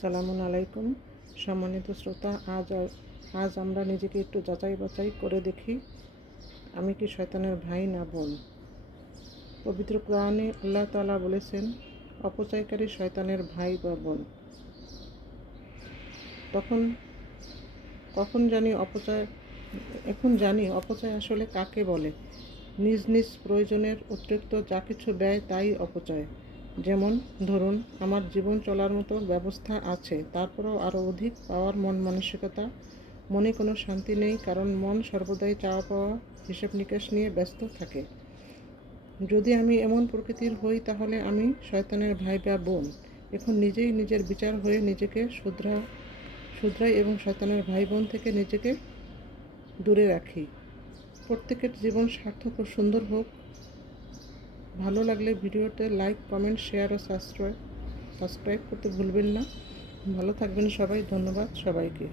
সালামুন আলাইকুম সম্মানিত শ্রোতা। আজ আমরা নিজেকে একটু যাচাই বাছাই করে দেখি, আমি কি শয়তানের ভাই না বোন। পবিত্র কোরআনে আল্লাহ তাআলা বলেছেন, অপচয়কারী শয়তানের ভাই বা বোন। এখন জানি অপচয় আসলে কাকে বলে। নিজ নিজ প্রয়োজনের অতিরিক্ত যা কিছু ব্যয় তাই অপচয়। যেমন ধরুন, আমার জীবন চলার মতো ব্যবস্থা আছে, তারপরেও আরও অধিক পাওয়ার মন মানসিকতা। মনে কোনো শান্তি নেই, কারণ মন সর্বদাই চাওয়া পাওয়া হিসেব নিকাশ নিয়ে ব্যস্ত থাকে। যদি আমি এমন প্রকৃতির হই, তাহলে আমি শয়তানের ভাই বা বোন। এখন নিজেই নিজের বিচার হয়ে নিজেকে শুধরাই এবং শয়তানের ভাই বোন থেকে নিজেকে দূরে রাখি। প্রত্যেকের জীবন সার্থক ও সুন্দর হোক। ভালো লাগলে ভিডিওতে লাইক, কমেন্ট, শেয়ার ও সাবস্ক্রাইব করতে ভুলবেন না। ভালো থাকবেন সবাই। ধন্যবাদ সবাইকে।